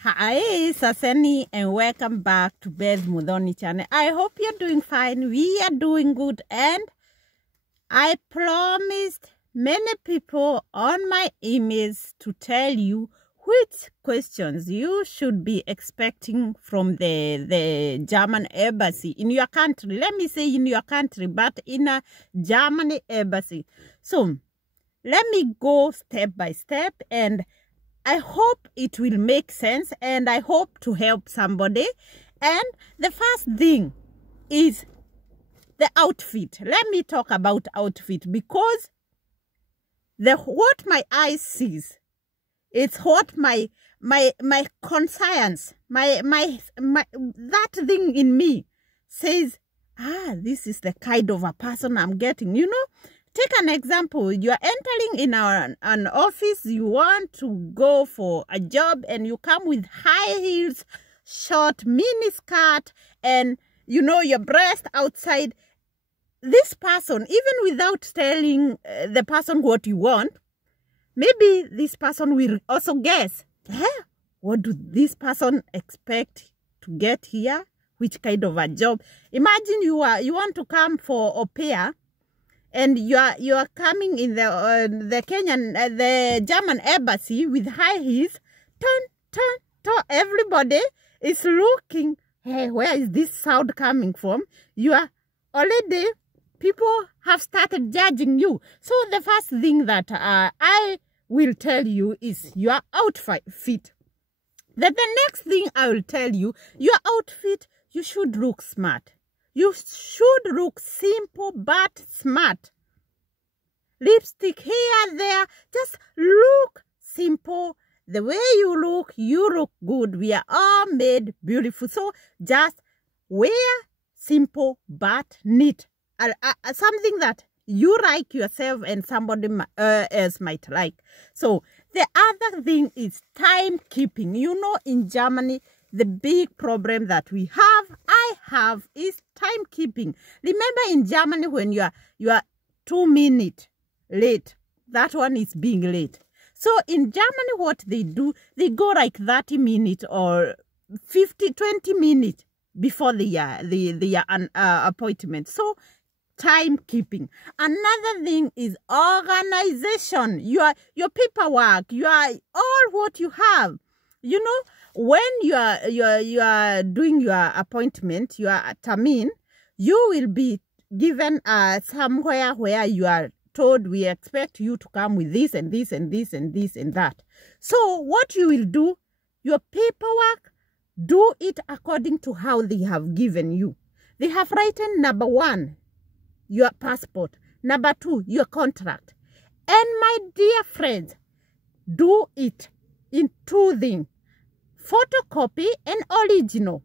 Hi, Saseni, and welcome back to Beth Mudhoni channel. I hope you're doing fine. We are doing good, and I promised many people on my emails to tell you which questions you should be expecting from the German embassy in your country. Let me say in your country, but in a German embassy. So let me go step by step, and I hope it will make sense, and I hope to help somebody. And the first thing is the outfit. Let me talk about outfit, because what my eyes sees, it's what my conscience, that thing in me says, this is the kind of a person I'm getting. You know, take an example. You are entering in an office, you want to go for a job, and you come with high heels, short mini skirt, and you know your breast outside. This person, even without telling the person what you want, maybe this person will also guess, what do this person expect to get here? Which kind of a job? Imagine you want to come for Aupair, and you are coming in the German embassy with high heels. Turn. Everybody is looking. Hey, where is this sound coming from? You are already, people have started judging you. So the first thing that I will tell you is your outfit. Then the next thing I will tell you, your outfit, you should look smart. You should look simple but smart. Lipstick here, there, just look simple. The way you look good. We are all made beautiful. So just wear simple but neat. Something that you like yourself and somebody else might like. So the other thing is timekeeping. You know, in Germany, the big problem that I have is timekeeping. Remember, in Germany, when you are 2 minutes late, that one is being late. So in Germany, what they do, they go like 30 minutes or 20 minutes before the appointment. So timekeeping. Another thing is organization. Your paperwork, all what you have. You know, when you are doing your appointment, your termin, you will be given somewhere where you are told, we expect you to come with this and this and this and this and that. So what you will do, your paperwork, do it according to how they have given you. They have written number 1, your passport. Number 2, your contract. And my dear friends, do it in 2 things. Photocopy and original.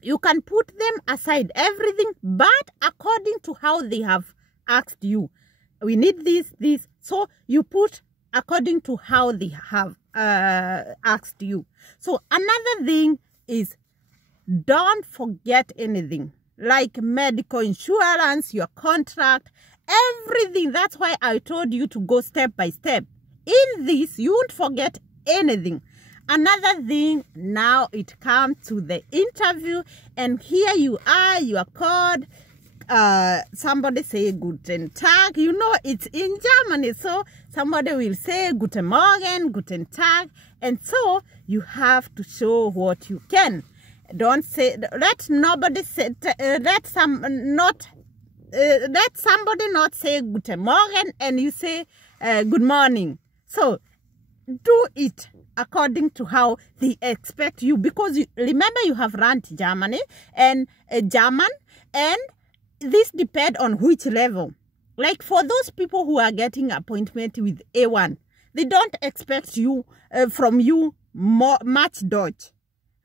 You can put them aside, everything, but according to how they have asked you. We need this. So you put according to how they have asked you. So another thing is, don't forget anything. Like medical insurance, your contract, everything. That's why I told you to go step by step. In this, you won't forget anything. Another thing, now it comes to the interview, and here you are called. Somebody say Guten Tag. You know, it's in Germany, so somebody will say Guten Morgen, Guten Tag, and so you have to show what you can. Don't say, let somebody not say Guten Morgen and you say good morning. So do it according to how they expect you, because remember, you have learned German, and this depends on which level. Like for those people who are getting appointment with A1, they don't expect you from you much Dutch,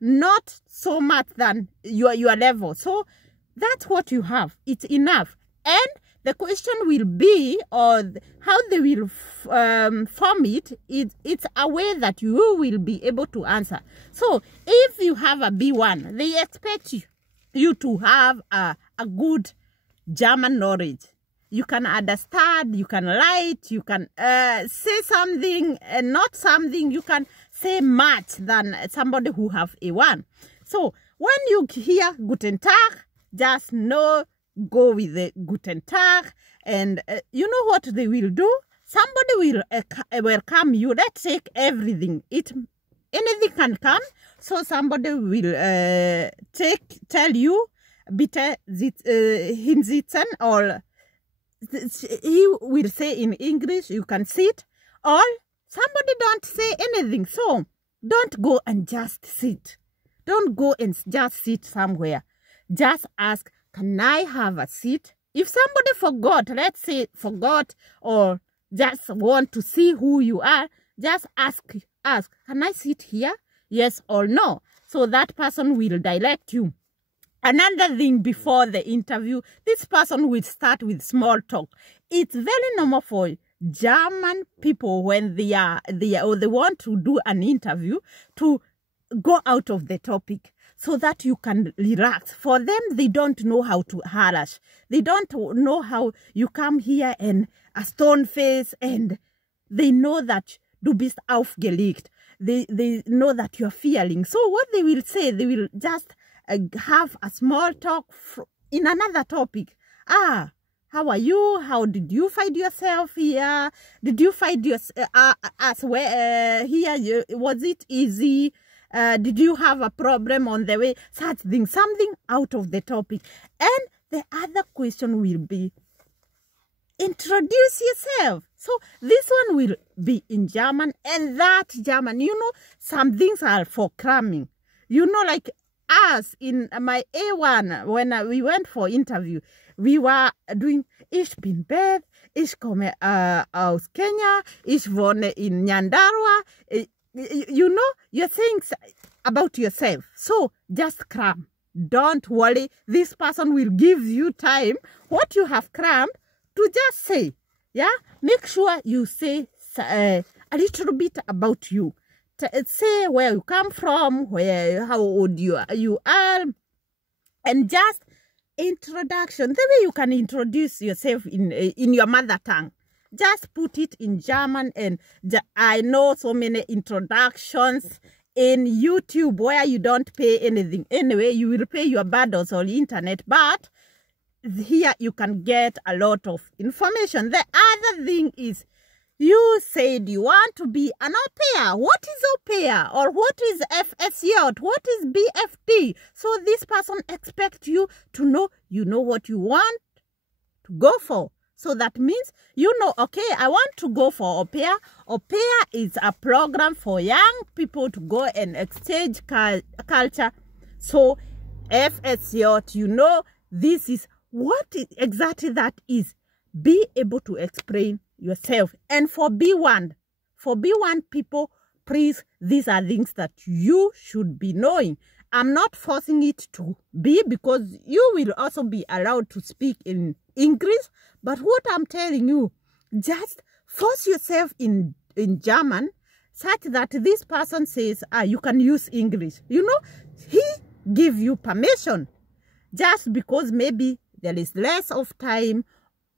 not so much than your level. So that's what you have. It's enough. And the question will be, or how they will form it, it's a way that you will be able to answer. So if you have a B1, they expect you to have a good German knowledge. You can understand, you can write, you can say something and not something, you can say much than somebody who have A1. So when you hear Guten Tag, just know, go with the Guten Tag, and you know what they will do? Somebody will welcome you. Let's take everything. Anything can come. So somebody will tell you, bitte hinsitzen, or he will say in English, you can sit, or somebody don't say anything. So don't go and just sit. Don't go and just sit somewhere. Just ask, can I have a seat? If somebody forgot, let's say forgot, or just want to see who you are, just ask, can I sit here? Yes or no. So that person will direct you. Another thing, before the interview, this person will start with small talk. It's very normal for German people when they want to do an interview to go out of the topic so that you can relax. For them, they don't know how to harass. They don't know how you come here and a stone face, and they know that du bist aufgelegt. They know that you're feeling. So what they will say, they will just have a small talk in another topic. How are you? How did you find yourself here? Did you find yourself here? Was it easy? Did you have a problem on the way? Such things, something out of the topic. And the other question will be, introduce yourself. So this one will be in German, and that German, you know, some things are for cramming. You know, like us in my A1, when we went for interview, we were doing, ich bin Beth, ich komme aus Kenya, ich wohne in Nyandarua. You know, you're saying about yourself. So just cram. Don't worry. This person will give you time, what you have crammed, to just say. Yeah, make sure you say a little bit about you. Say where you come from, how old you are, and just introduction. The way you can introduce yourself in your mother tongue. Just put it in German, and I know so many introductions in YouTube where you don't pay anything. Anyway, you will pay your bundles on the internet, but here you can get a lot of information. The other thing is, you said you want to be an Aupair. What is Aupair? Or what is FSJ? What is BFD? So this person expects you to know, you know what you want to go for. So that means, you know, okay, I want to go for Aupair. Aupair is a program for young people to go and exchange culture. So FSJ, you know, this is what exactly that is. Be able to explain yourself. And for B1 people, please, these are things that you should be knowing. I'm not forcing it to be, because you will also be allowed to speak in English. But what I'm telling you, just force yourself in German, such that this person says, you can use English. You know, he give you permission. Just because maybe there is less of time,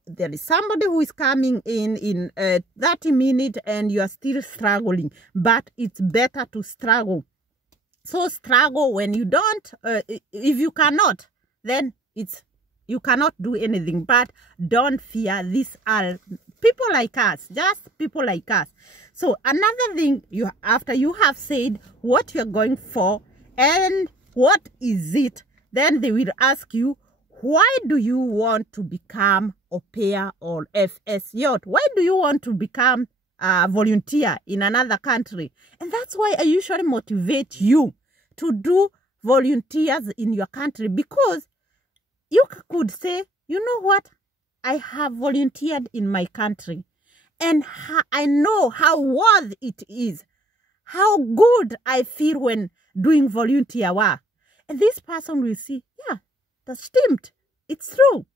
there is somebody who is coming in 30 minutes and you are still struggling. But it's better to struggle. So struggle when you don't, if you cannot, then you cannot do anything. But don't fear, these are people like us, just people like us. So another thing, after you have said what you're going for and what is it, then they will ask you, why do you want to become Aupair or FSJ? Why do you want to become a volunteer in another country? And that's why I usually motivate you to do volunteers in your country, because you could say, you know what, I have volunteered in my country and I know how worth it is, how good I feel when doing volunteer work. And this person will see, yeah, that's stimmt. It's true.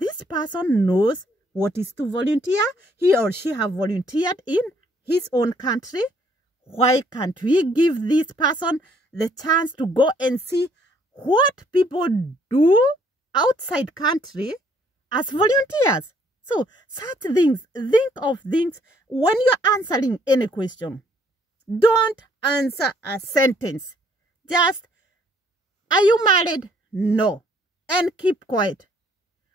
This person knows what is to volunteer. He or she have volunteered in his own country. Why can't we give this person the chance to go and see what people do outside country as volunteers? So such things, think of things when you're answering any question. Don't answer a sentence. Just, are you married? No. And keep quiet.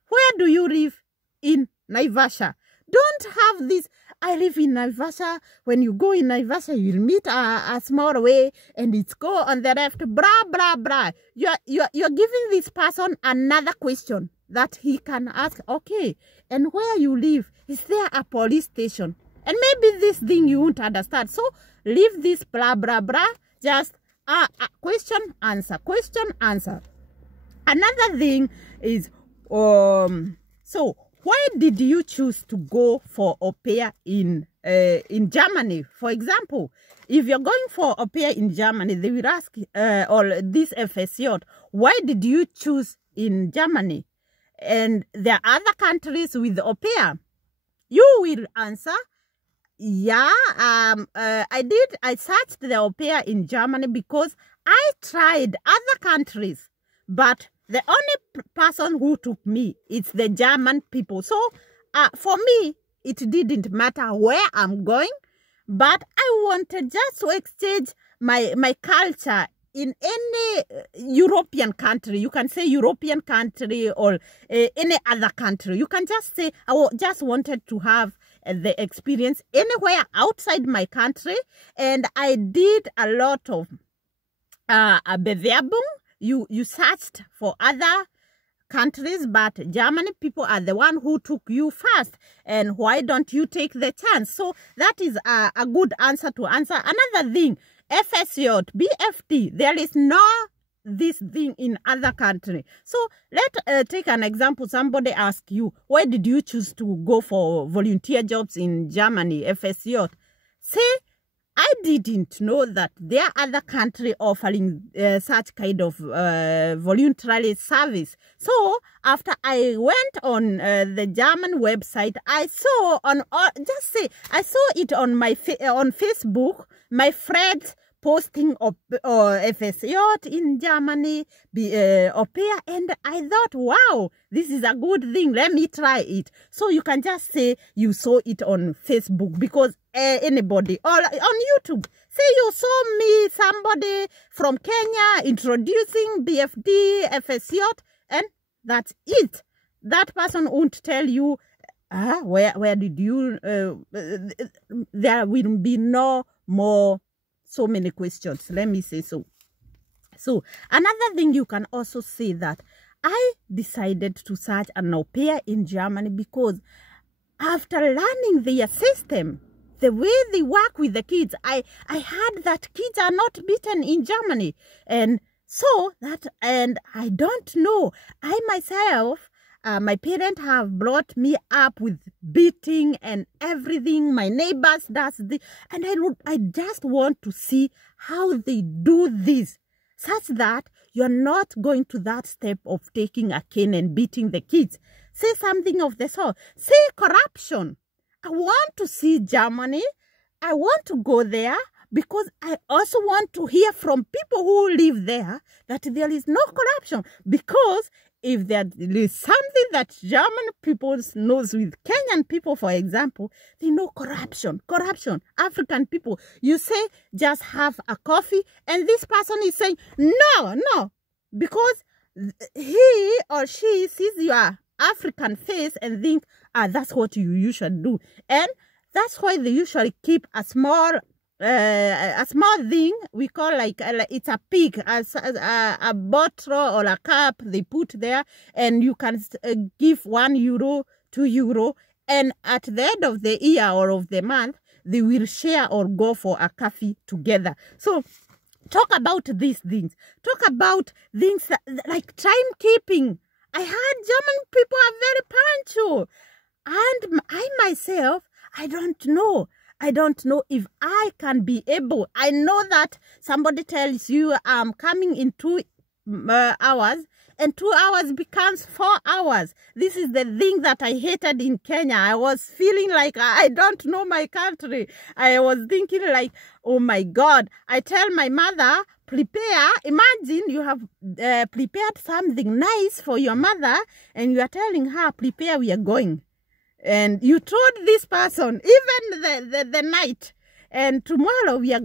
Where do you live? In Naivasha. Don't have this, I live in Naivasha. When you go in Naivasha, you'll meet a small way and it's go on the left. Blah, blah, blah. You're giving this person another question that he can ask. Okay, and where you live, is there a police station? And maybe this thing you won't understand. So leave this blah, blah, blah. Just question, answer. Question, answer. Another thing is, so why did you choose to go for Aupair in Germany? For example, if you're going for Aupair in Germany, they will ask, or this FSJ, why did you choose in Germany? And there are other countries with Aupair. You will answer, yeah, I searched the Aupair in Germany because I tried other countries, but the only person who took me, it's the German people. So for me, it didn't matter where I'm going, but I wanted just to exchange my culture in any European country. You can say European country or any other country. You can just say, just wanted to have the experience anywhere outside my country. And I did a lot of Bewerbung. You searched for other countries, but Germany people are the one who took you first. And why don't you take the chance? So that is a good answer to answer. Another thing, FSJ, BFD, there is no this thing in other country. So let's take an example. Somebody asks you, why did you choose to go for volunteer jobs in Germany, FSJ? Say, I didn't know that there are other countries offering such kind of voluntary service. So after I went on the German website, I saw I saw it on my on Facebook. My friends posting of FSJ in Germany, Aupair, and I thought, wow, this is a good thing. Let me try it. So you can just say you saw it on Facebook, because anybody, or on YouTube, say you saw me, somebody from Kenya introducing BFD, FSJ, and that's it. That person won't tell you, where did you, there will be no more so many questions. Let me say so. So another thing, you can also say that I decided to search an Aupair in Germany because after learning their system, the way they work with the kids, I heard that kids are not beaten in Germany. And so that, and I don't know, I myself, my parents have brought me up with beating and everything. My neighbors does this, and I just want to see how they do this, such that you're not going to that step of taking a cane and beating the kids. Say something of the sort. Say corruption. I want to see Germany. I want to go there because I also want to hear from people who live there that there is no corruption. Because if there is something that German people knows with Kenyan people, for example, they know corruption. African people, you say, just have a coffee, and this person is saying, no, because he or she sees your African face and think, that's what you should do. And that's why they usually keep a small thing we call like it's a pig, a bottle or a cup they put there, and you can give €1, €2, and at the end of the year or of the month they will share or go for a coffee together. So talk about these things. Talk about things that, like timekeeping. I heard German people are very punctual, and I myself, I don't know if I can be able. I know that somebody tells you I'm coming in 2 hours, and 2 hours becomes 4 hours. This is the thing that I hated in Kenya. I was feeling like I don't know my country. I was thinking like, oh my God. I tell my mother, prepare. Imagine you have prepared something nice for your mother, and you are telling her, prepare, we are going. And you told this person, even the night, and tomorrow we are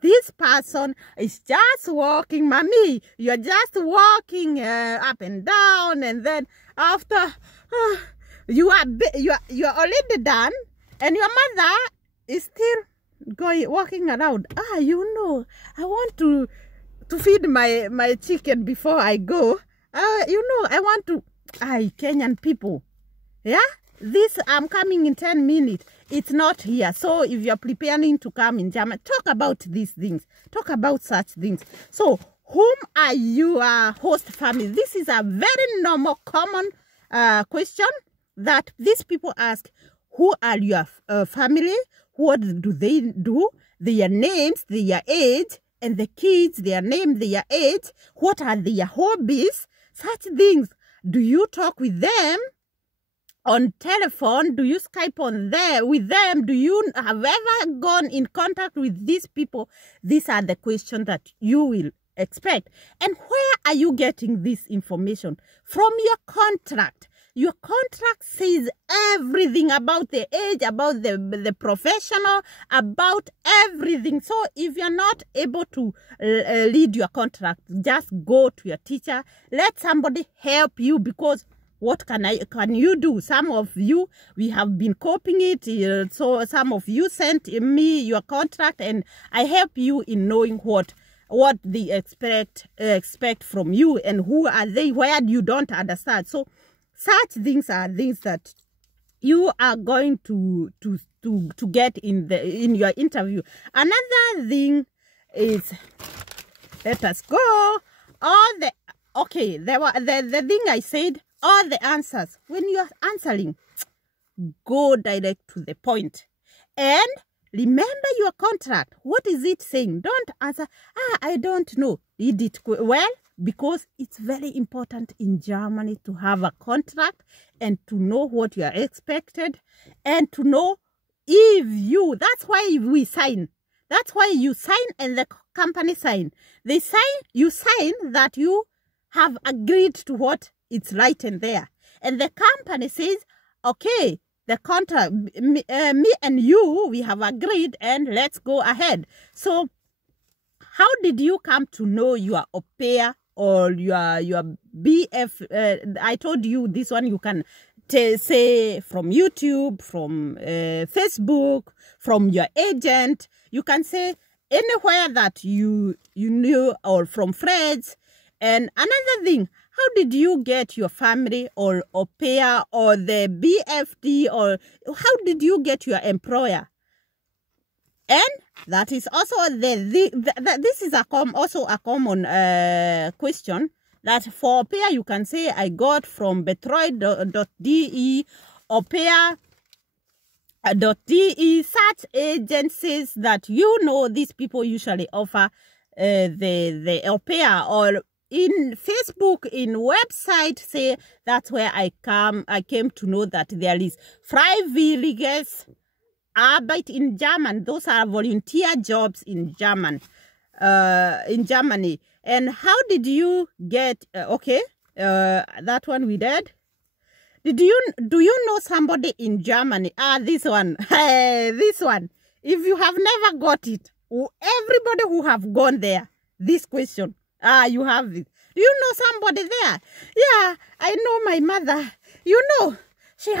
this person is just walking, mommy, you're just walking up and down, and then after you are already done, and your mother is still walking around. You know, I want to feed my chicken before I go. You know, I want to. Kenyan people, yeah. This I'm coming in 10 minutes. It's not here. So if you're preparing to come in German, talk about these things. Talk about such things. So whom are your host family? This is a very normal, common question that these people ask. Who are your family? What do they do? Their names, their age, and the kids, their name, their age. What are their hobbies? Such things. Do you talk with them on telephone? Do you Skype on there with them? Do you have ever gone in contact with these people? These are the questions that you will expect. And where are you getting this information? From your contract. Your contract says everything about the age, about the professional, about everything. So if you're not able to read your contract, just go to your teacher. Let somebody help you, because what can you do? Some of you, we have been copying it. So some of you sent me your contract, and I help you in knowing what they expect from you, and who are they, where you don't understand. So such things are things that you are going to get in your interview. Another thing is, let us go. The thing I said, all the answers. When you are answering, go direct to the point. And remember your contract. What is it saying? Don't answer, I don't know. Read it well, because it's very important in Germany to have a contract and to know what you are expected, and to know if you, that's why we sign. That's why you sign and the company sign. They sign, you sign that you have agreed to what it's written there. And the company says, okay, the contract, me and you, we have agreed, and let's go ahead. So how did you come to know your Aupair or your BF? I told you this one you can say from YouTube, from Facebook, from your agent. You can say anywhere that you knew, or from friends. And another thing, how did you get your family or Aupair or the BFD, or how did you get your employer? And that is also this is also a common question, that for Aupair you can say I got from Betreuung.de, Aupair.de, such agencies that you know these people usually offer the Aupair. Or in Facebook, in website, say that's where I came to know that there is Freiwilliges Arbeit in German. Those are volunteer jobs in Germany. And how did you get that one we did? Do you know somebody in Germany? This one. This one. If you have never got it, everybody who have gone there, this question, you have it. Do you know somebody there? Yeah, I know my mother. You know, she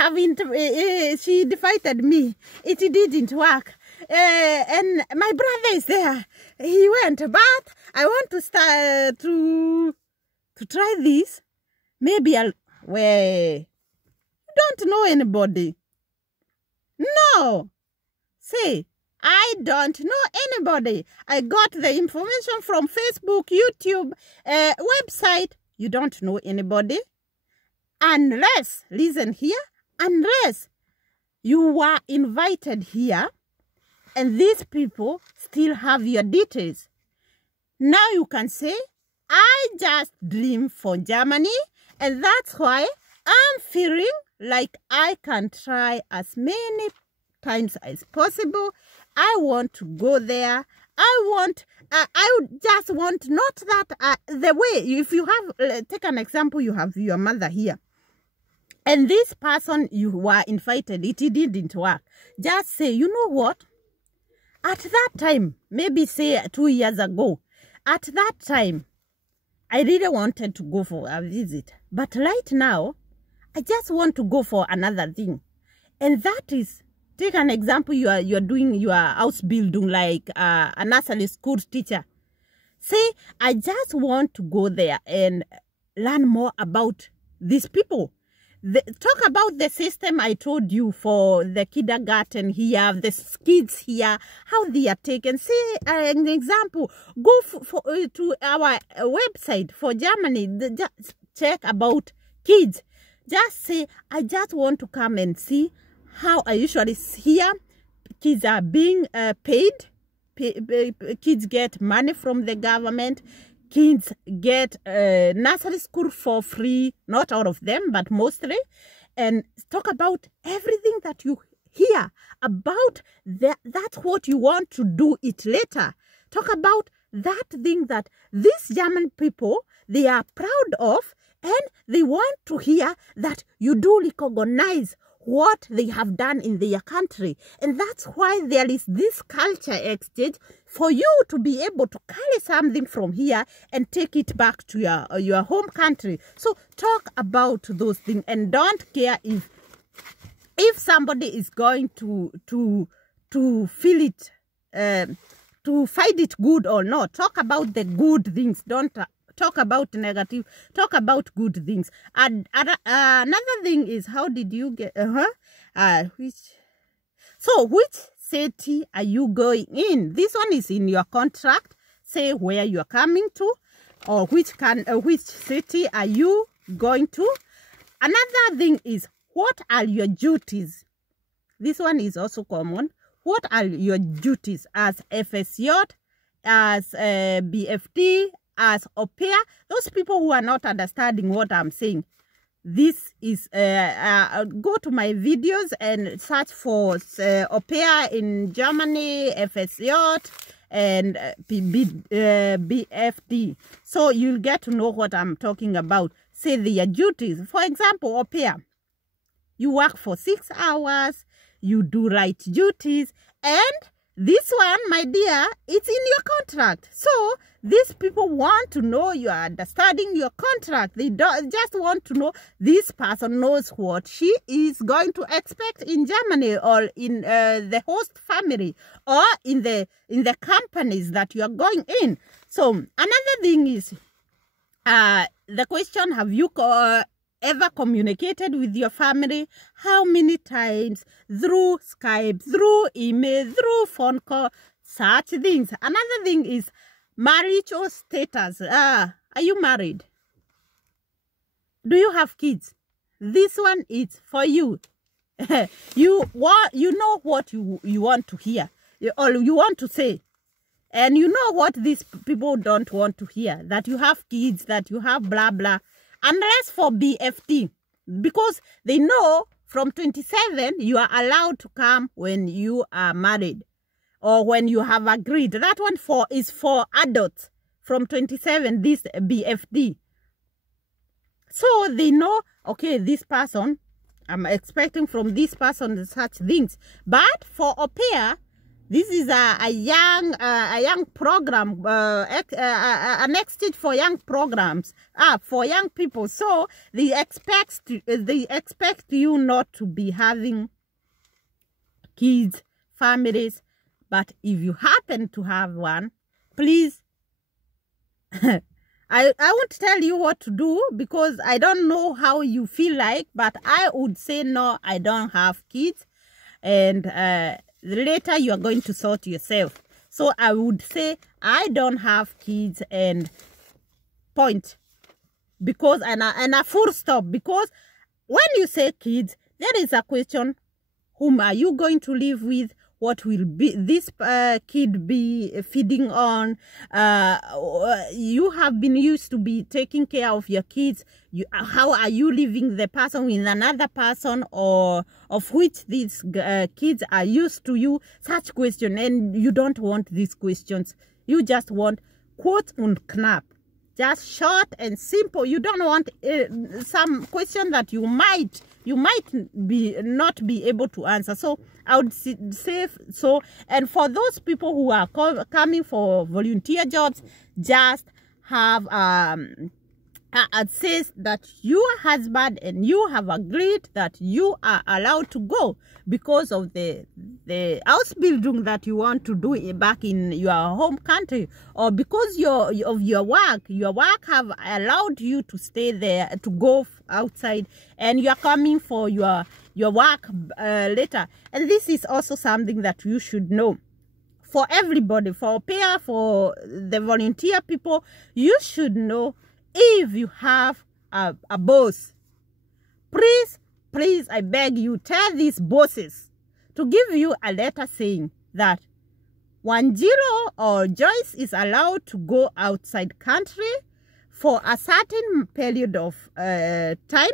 defeated me. It didn't work. And my brother is there. He went, but I want to start to try this. Maybe I'll. Well, don't know anybody. No. Say, I don't know anybody. I got the information from Facebook, YouTube, website. You don't know anybody. Unless, listen here, unless you were invited here and these people still have your details. Now you can say, I just dream for Germany, and that's why I'm feeling like I can try as many times as possible. I want to go there. I just want, not that, the way, if you have, take an example, you have your mother here. And this person you were invited, it didn't work. Just say, you know what? At that time, maybe say 2 years ago, at that time, I really wanted to go for a visit. But right now, I just want to go for another thing. And that is, take an example, you are doing your house building like a nursery school teacher. Say, I just want to go there and learn more about these people. Talk about the system I told you for the kindergarten here, the kids here, how they are taken. Say an example, go to our website for Germany, just check about kids. Just say, I just want to come and see how I usually hear kids are being paid. Kids get money from the government. Kids get nursery school for free, not all of them, but mostly. And talk about everything that you hear about that's what you want to do it later. Talk about that thing that these German people, they are proud of, and they want to hear that you do recognize what they have done in their country. And that's why there is this culture exchange for you to be able to carry something from here and take it back to your home country. So talk about those things, and don't care if somebody is going to feel it, to find it good or not. Talk about the good things. Don't talk about negative. Talk about good things. And another thing is, how did you get which city are you going in? This one is in your contract. Say where you are coming to, or which city are you going to. Another thing is, what are your duties? This one is also common. What are your duties as FSJ, as BFD, as Aupair? Those people who are not understanding what I'm saying, this is go to my videos and search for Aupair in Germany, FSJ, and BFD. So you'll get to know what I'm talking about. Say their duties. For example, Aupair, you work for 6 hours, you do right duties, and this one, my dear, it's in your contract. So these people want to know you are understanding your contract. They don't just want to know this person knows what she is going to expect in Germany, or in the host family, or in the companies that you are going in. So another thing is the question, have you ever communicated with your family? How many times? Through Skype, through email, through phone call, such things. Another thing is marital status. Are you married? Do you have kids? This one is for you. You know what you want to hear, or you want to say. And you know what these people don't want to hear, that you have kids, that you have blah, blah. Unless for BFD, because they know from 27, you are allowed to come when you are married, or when you have agreed. That one is for adults from 27, this BFD. So they know, okay, this person, I'm expecting from this person such things. But for Aupair, this is a young program, an exchange for young programs, for young people. So they expect you not to be having kids, families. But if you happen to have one, please, I won't tell you what to do, because I don't know how you feel like, but I would say no, I don't have kids, and later you are going to sort yourself. So I would say I don't have kids, and point. Because and a full stop. Because when you say kids, there is a question: whom are you going to live with? What will be this kid be feeding on? You have been used to be taking care of your kids. How are you leaving the person with another person, or of which these kids are used to you? Such question, and you don't want these questions. You just want quote und knapp. Just short and simple. You don't want some question that you might not be able to answer. So I would say so. And for those people who are coming for volunteer jobs, just have it says that your husband and you have agreed that you are allowed to go because of the house building that you want to do back in your home country, or because of your work have allowed you to stay there, to go outside, and you are coming for your work later. And this is also something that you should know. For everybody, for Aupair, for the volunteer people, you should know, if you have a boss, please, I beg you, tell these bosses to give you a letter saying that Wanjiro or Joyce is allowed to go outside country for a certain period of time,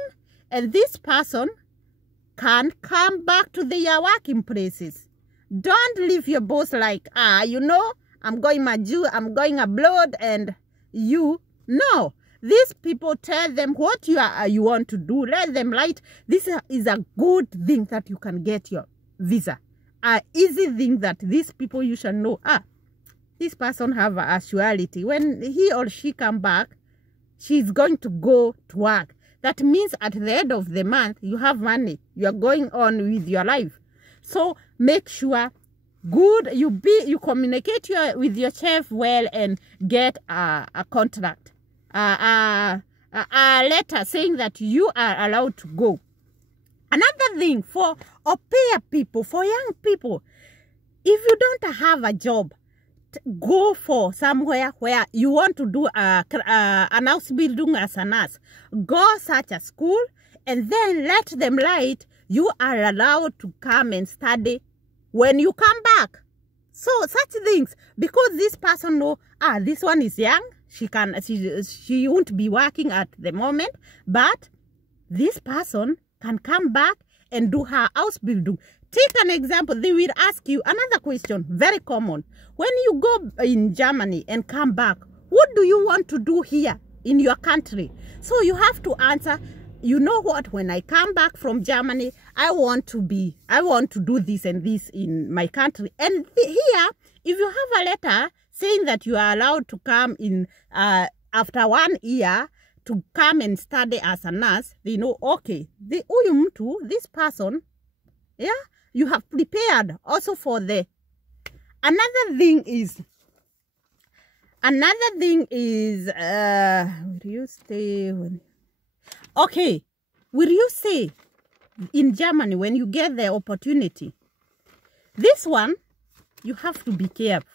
and this person can come back to their working places. Don't leave your boss like, you know, I'm going abroad, and you know. These people, tell them what you want to do. Let them write. This is a good thing that you can get your visa. An easy thing that these people, you shall know. This person have a surety. When he or she come back, she's going to go to work. That means at the end of the month, you have money. You are going on with your life. So make sure you communicate with your chef well and get a contract. A letter saying that you are allowed to go. Another thing for Aupair people, for young people, if you don't have a job, go for somewhere where you want to do an house building as a nurse. Go such a school, and then let them write you are allowed to come and study when you come back. So such things, because this person know, this one is young, she won't be working at the moment, but this person can come back and do her house building. Take an example. They will ask you another question, very common. When you go in Germany and come back, what do you want to do here in your country? So you have to answer, you know what, when I come back from Germany, I want to do this and this in my country. And here, if you have a letter saying that you are allowed to come in after 1 year to come and study as a nurse, they know, okay, this person, you have prepared also for the. Another thing is, will you stay when? Okay, will you stay in Germany when you get the opportunity? This one, you have to be careful.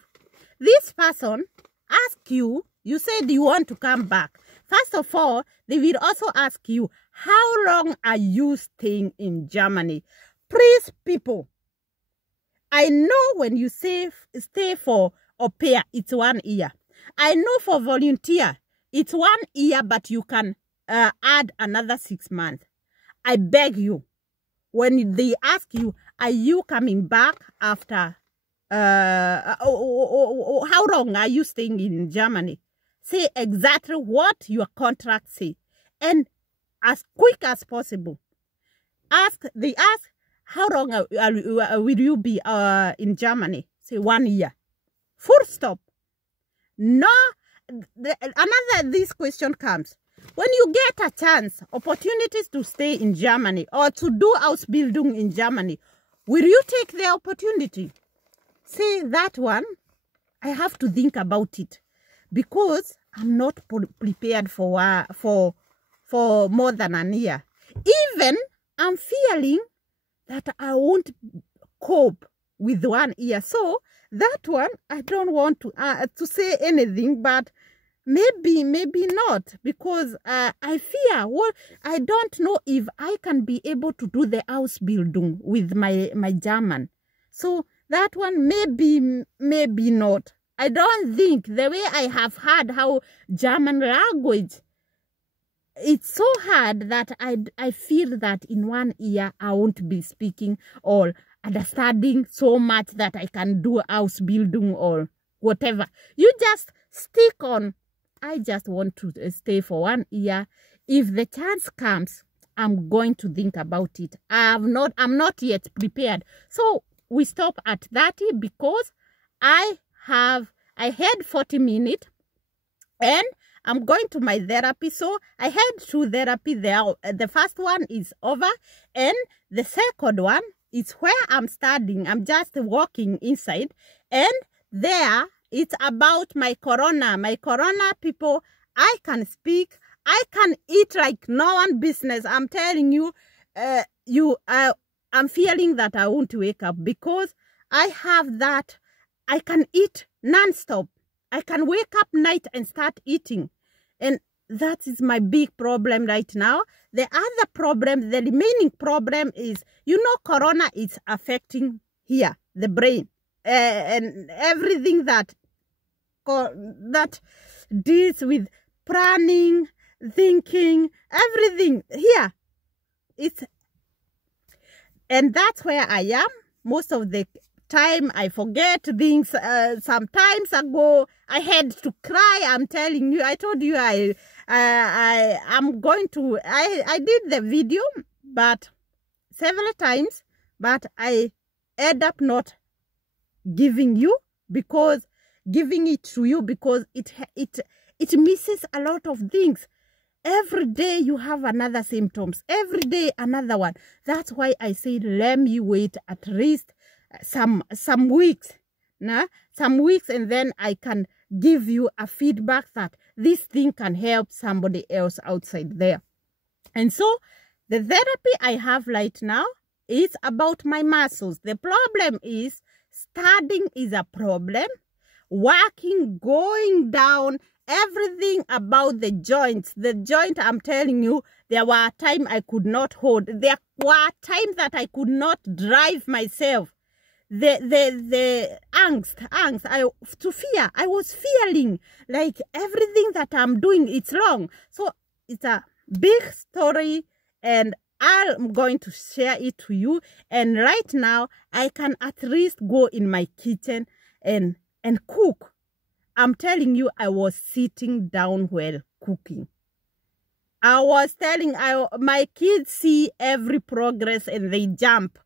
This person ask you said you want to come back. First of all, they will also ask you, how long are you staying in Germany? Please, people, I know when you say stay for Aupair, it's 1 year. I know for volunteer, it's 1 year, but you can add another 6 months. I beg you, when they ask you, are you coming back after, how long are you staying in Germany? Say exactly what your contract say, and as quick as possible. They ask, how long will you be in Germany? Say 1 year. Full stop. No, this question comes. When you get a chance, opportunities to stay in Germany or to do house building in Germany, will you take the opportunity? Say that one, I have to think about it, because I'm not prepared for more than a year. Even I'm feeling that I won't cope with 1 year. So that one, I don't want to say anything, but maybe not, because I fear, I don't know if I can be able to do the house building with my German. So that one, maybe not. I don't think, the way I have heard how German language, it's so hard that I feel that in 1 year I won't be speaking or understanding so much that I can do house building or whatever. You just stick on I just want to stay for 1 year. If the chance comes, I'm going to think about it. I'm not yet prepared. So we stop at 30 because I had 40 minutes and I'm going to my therapy. So I had 2 therapy there. The first one is over and the second one is where I'm studying. I'm just walking inside and there it's about my corona. My corona people, I can speak. I can eat like no one business. I'm telling you, I'm feeling that I won't wake up because I have that. I can eat non-stop. I can wake up night and start eating. And that is my big problem right now. The other problem, the remaining problem is, you know, corona is affecting here, the brain, and everything that deals with planning, thinking, everything here. And that's where I am. Most of the time I forget things. Sometimes ago I had to cry. I'm telling you, I told you I'm going to, I did the video but several times, but I end up not giving it to you because it misses a lot of things. Every day you have another symptoms. Every day another one. That's why I said let me wait at least some weeks. Some weeks, and then I can give you a feedback that this thing can help somebody else outside there. And so the therapy I have right now is about my muscles. The problem is studying is a problem. Walking, going down, everything about the joints. The joint, I'm telling you, there were times I could not hold. There were times that I could not drive myself. The angst, fear. I was feeling like everything that I'm doing, it's wrong. So it's a big story and I'm going to share it to you. And right now, I can at least go in my kitchen and cook. I'm telling you, I was sitting down while cooking. I was telling, my kids see every progress and they jump.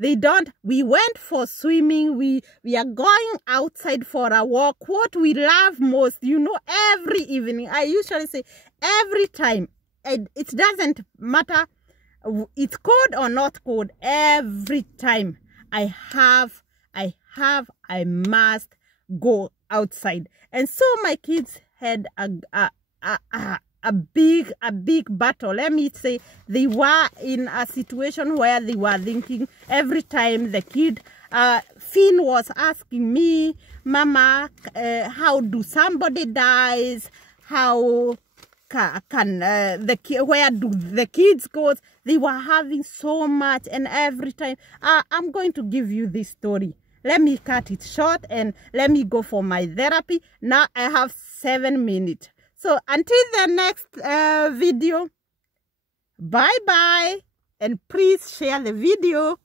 They don't. We went for swimming. We are going outside for a walk. What we love most, you know, every evening. I usually say every time. It doesn't matter. It's cold or not cold. Every time I must go outside. And so my kids had a big battle. Let me say, they were in a situation where they were thinking every time the kid, Finn was asking me, Mama, how do somebody dies? How can where do the kids go? They were having so much, and every time, I'm going to give you this story. Let me cut it short and let me go for my therapy. Now I have 7 minutes. So until the next video, bye-bye. And please share the video.